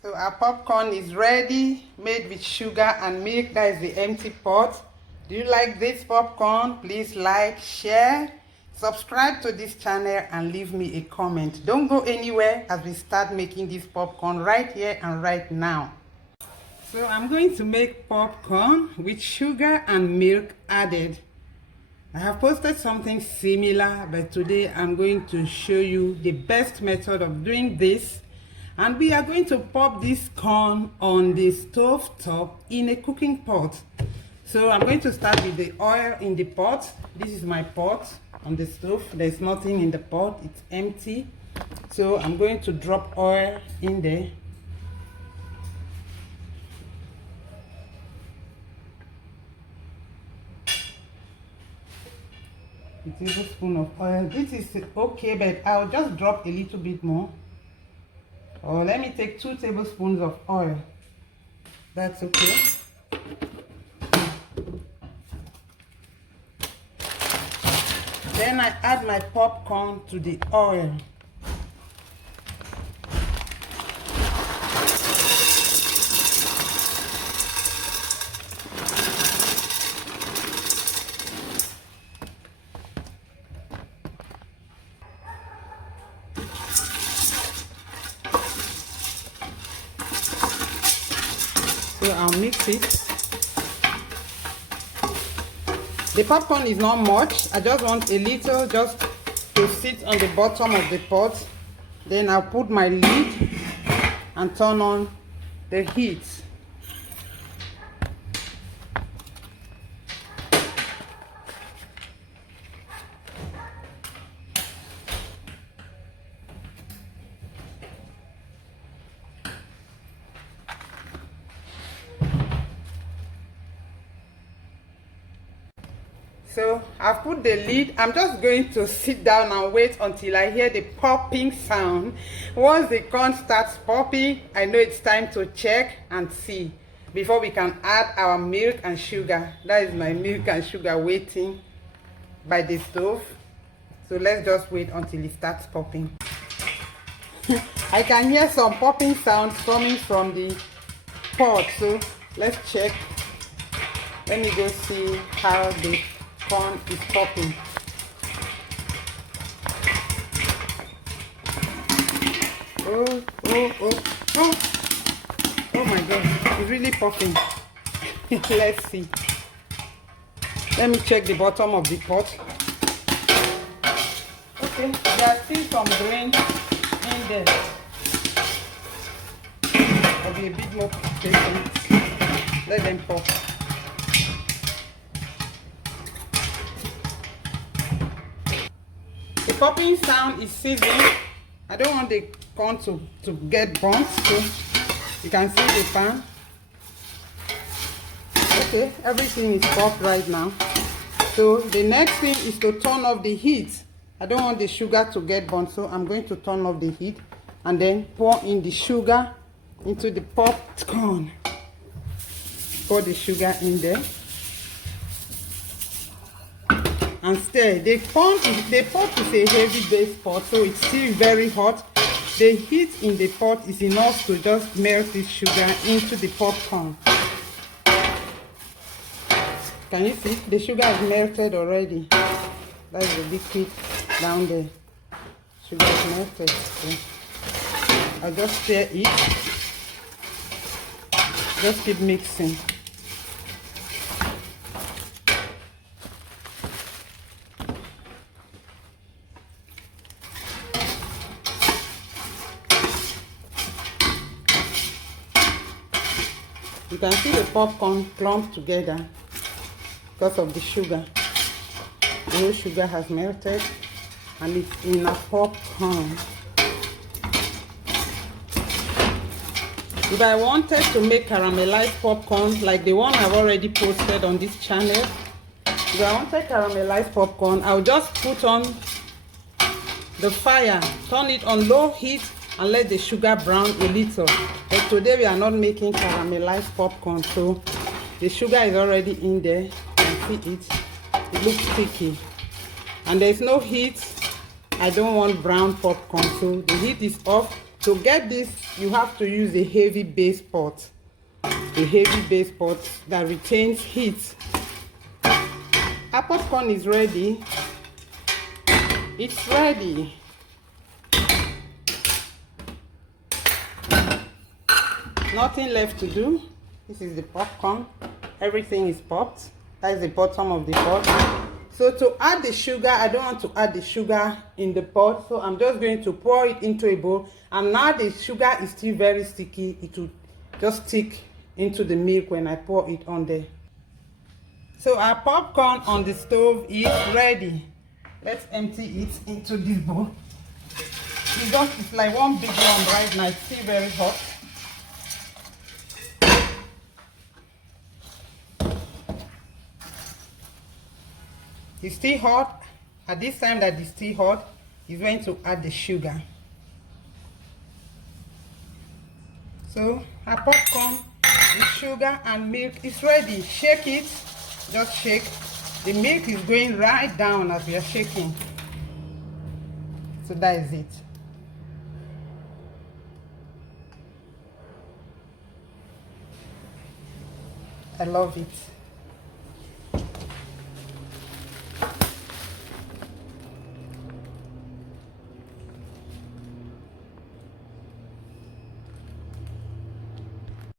So our popcorn is ready, made with sugar and milk. That is the empty pot. Do you like this popcorn? Please like, share, subscribe to this channel and leave me a comment. Don't go anywhere as we start making this popcorn right here and right now. So I'm going to make popcorn with sugar and milk added. I have posted something similar, but today I'm going to show you the best method of doing this. And we are going to pop this corn on the stove top in a cooking pot. So I'm going to start with the oil in the pot. This is my pot on the stove. There's nothing in the pot, it's empty. So I'm going to drop oil in there. A tablespoon of oil. This is okay, but I'll just drop a little bit more. Or let me take 2 tablespoons of oil. That's okay. Then I add my popcorn to the oil. So I'll mix it. The popcorn is not much. I just want a little just to sit on the bottom of the pot. Then I'll put my lid and turn on the heat. So I've put the lid. I'm just going to sit down and wait until I hear the popping sound. Once the corn starts popping, I know it's time to check and see before we can add our milk and sugar. That is my milk and sugar waiting by the stove. So let's just wait until it starts popping. I can hear some popping sounds coming from the pot. So let's check. Let me go see how the corn is popping. Oh, oh, oh, oh. Oh my God, it's really popping. Let's see. Let me check the bottom of the pot. Okay, there are still some grains in there. I'll be a bit more patient. Let them pop. The popping sound is sizzling. I don't want the corn to get burnt, so you can see the pan. Okay, everything is popped right now. So the next thing is to turn off the heat. I don't want the sugar to get burnt, so I'm going to turn off the heat and then pour in the sugar into the popped corn. Pour the sugar in there. And stir. The pot is a heavy base pot, so it's still very hot. The heat in the pot is enough to just melt the sugar into the popcorn. Can you see? The sugar is melted already. That's the liquid down there. Sugar is melted. So I'll just stir it. Just keep mixing. You can see the popcorn clumped together because of the sugar. The whole sugar has melted and it's in a popcorn. If I wanted to make caramelized popcorn like the one I've already posted on this channel, if I wanted caramelized popcorn, I'll just put on the fire, turn it on low heat and let the sugar brown a little. But today we are not making caramelized popcorn, so the sugar is already in there. You can see it. It looks sticky. And there's no heat. I don't want brown popcorn, so the heat is off. To get this, you have to use a heavy base pot. A heavy base pot that retains heat. Our popcorn is ready. It's ready. Nothing left to do. This is the popcorn. Everything is popped. That is the bottom of the pot. So to add the sugar, I don't want to add the sugar in the pot, so I'm just going to pour it into a bowl. And now the sugar is still very sticky. It will just stick into the milk when I pour it on there. So our popcorn on the stove is ready. Let's empty it into this bowl. It's like one big one right now. It's still very hot. It's still hot. At this time that it's still hot, you're going to add the sugar. So our popcorn with sugar and milk is ready. Shake it. Just shake. The milk is going right down as we are shaking. So that is it. I love it.